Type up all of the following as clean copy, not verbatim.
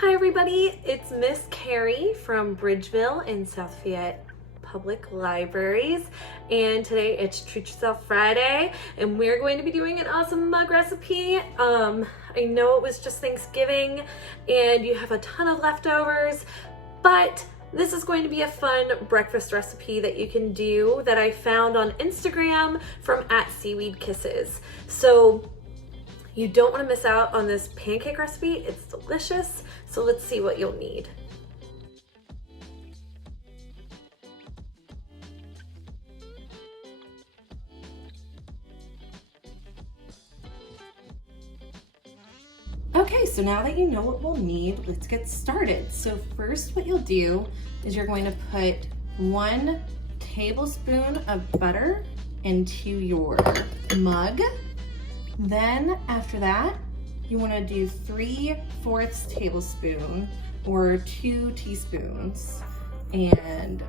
Hi everybody, it's Miss Carrie from Bridgeville in South Fayette Public Libraries, and today it's Treat Yourself Friday and we're going to be doing an awesome mug recipe. I know it was just Thanksgiving and you have a ton of leftovers, but this is going to be a fun breakfast recipe that you can do that I found on Instagram from @SeaweedKisses. So you don't want to miss out on this pancake recipe. It's delicious. So let's see what you'll need. Okay, so now that you know what we'll need, let's get started. So first what you'll do is you're going to put 1 tablespoon of butter into your mug. Then after that, you want to do 3/4 tablespoon or 2 teaspoons and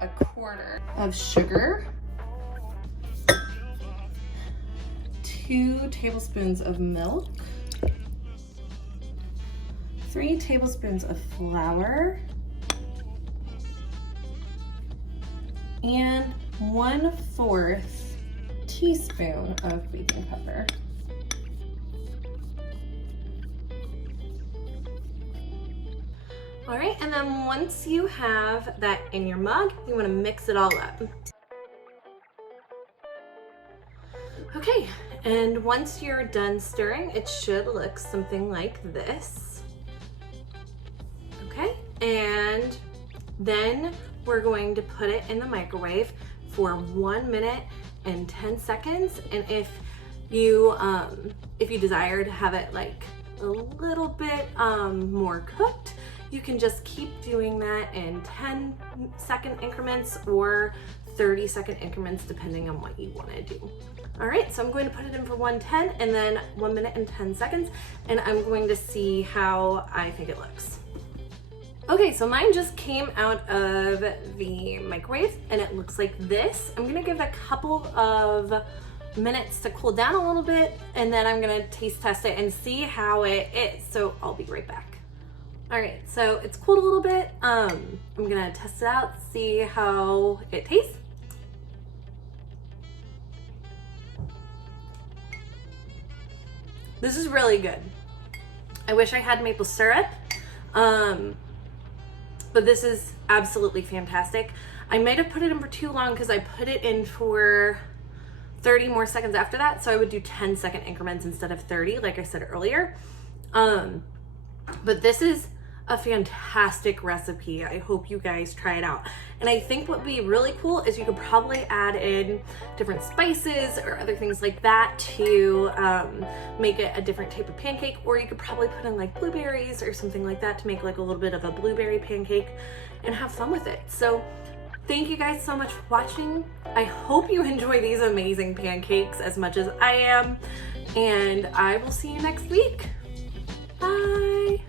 1/4 of sugar, 2 tablespoons of milk, 3 tablespoons of flour, and 1/4 teaspoon of baking powder. All right, and then once you have that in your mug, you want to mix it all up. Okay, and once you're done stirring, it should look something like this. Okay, and then we're going to put it in the microwave for 1 minute and 10 seconds. And if you desire to have it like a little bit more cooked, you can just keep doing that in 10-second increments or 30-second increments, depending on what you want to do. All right, so I'm going to put it in for 110 and then 1 minute and 10 seconds, and I'm going to see how I think it looks. Okay, so mine just came out of the microwave and it looks like this. I'm gonna give it a couple of minutes to cool down a little bit, and then I'm gonna taste test it and see how it is. So I'll be right back. All right, so it's cooled a little bit. I'm gonna test it out, see how it tastes. This is really good. I wish I had maple syrup, but this is absolutely fantastic. I might have put it in for too long because I put it in for 30 more seconds after that, so I would do 10-second increments instead of 30, like I said earlier. But this is a fantastic recipe. I hope you guys try it out. And I think what would be really cool is you could probably add in different spices or other things like that to make it a different type of pancake, or you could probably put in like blueberries or something like that to make like a little bit of a blueberry pancake and have fun with it. So thank you guys so much for watching. I hope you enjoy these amazing pancakes as much as I am, and I will see you next week. Bye.